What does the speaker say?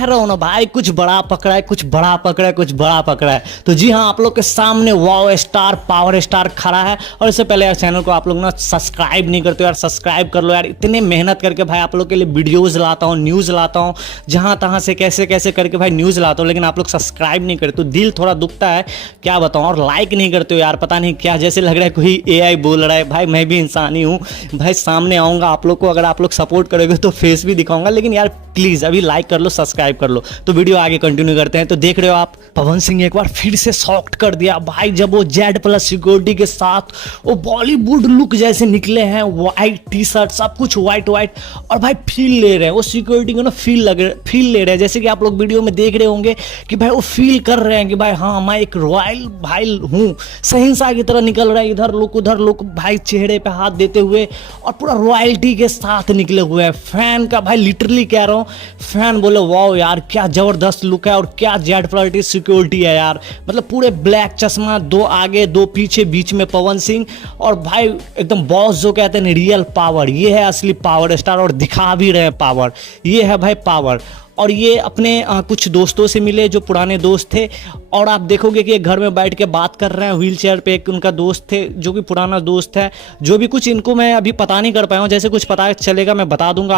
कह रहा हूं ना भाई, कुछ बड़ा पकड़ा है, कुछ बड़ा पकड़ा है, कुछ बड़ा पकड़ा है। तो जी हाँ, आप लोग के सामने वाओ स्टार पावर स्टार खड़ा है। और इससे पहले यार चैनल को आप लोग ना सब्सक्राइब नहीं करते यार, सब्सक्राइब कर लो यार। इतने मेहनत करके भाई आप लोग के लिए वीडियोस लाता हूँ, न्यूज़ लाता हूँ, जहाँ तहाँ से कैसे कैसे करके भाई न्यूज़ लाता हूँ, लेकिन आप लोग सब्सक्राइब नहीं करते, तो दिल थोड़ा दुखता है, क्या बताऊँ। और लाइक नहीं करते हो यार, पता नहीं क्या, जैसे लग रहा है कोई AI बोल रहा है। भाई मैं भी इंसान ही हूँ भाई, सामने आऊँगा आप लोग को, अगर आप लोग सपोर्ट करोगे तो फेस भी दिखाऊंगा, लेकिन यार प्लीज़ अभी लाइक कर लो, सब्सक्राइब कर लो। तो वीडियो आगे कंटिन्यू करते हैं। तो देख रहे हो आप, पवन सिंह एक बार फिर से शॉक्ड कर दिया भाई, जब वो Z+ सिक्योरिटी के साथ वो बॉलीवुड लुक जैसे निकले हैं, वाइट टी शर्ट, सब कुछ वाइट वाइट, और भाई फील ले रहे हैं वो सिक्योरिटी को ना, फील ले रहे हैं, जैसे कि आप लोग वीडियो में देख रहे होंगे कि भाई वो फील कर रहे हैं कि भाई हाँ मैं एक रॉयल भाई हूँ, शहंशाह की तरह निकल रहा है, इधर लुक उधर लुक, भाई चेहरे पे हाथ देते हुए और पूरा रॉयल्टी के साथ निकले हुए हैं। फैन का भाई लिटरली कह रहा हूँ, फैन बोले वाओ यार क्या जबरदस्त लुक है, और क्या Z+ सिक्योरिटी है यार। मतलब पूरे ब्लैक चश्मा, दो आगे दो पीछे, बीच में पवन सिंह, और भाई एकदम बॉस जो कहते हैं रियल पावर, ये है असली पावर स्टार, और दिखा भी रहे हैं पावर, ये है भाई पावर। और ये अपने कुछ दोस्तों से मिले जो पुराने दोस्त थे, और आप देखोगे कि एक घर में बैठ के बात कर रहे हैं, व्हील चेयर पे एक उनका दोस्त थे जो कि पुराना दोस्त है। जो भी कुछ इनको मैं अभी पता नहीं कर पाया हूँ, जैसे कुछ पता चलेगा मैं बता दूंगा।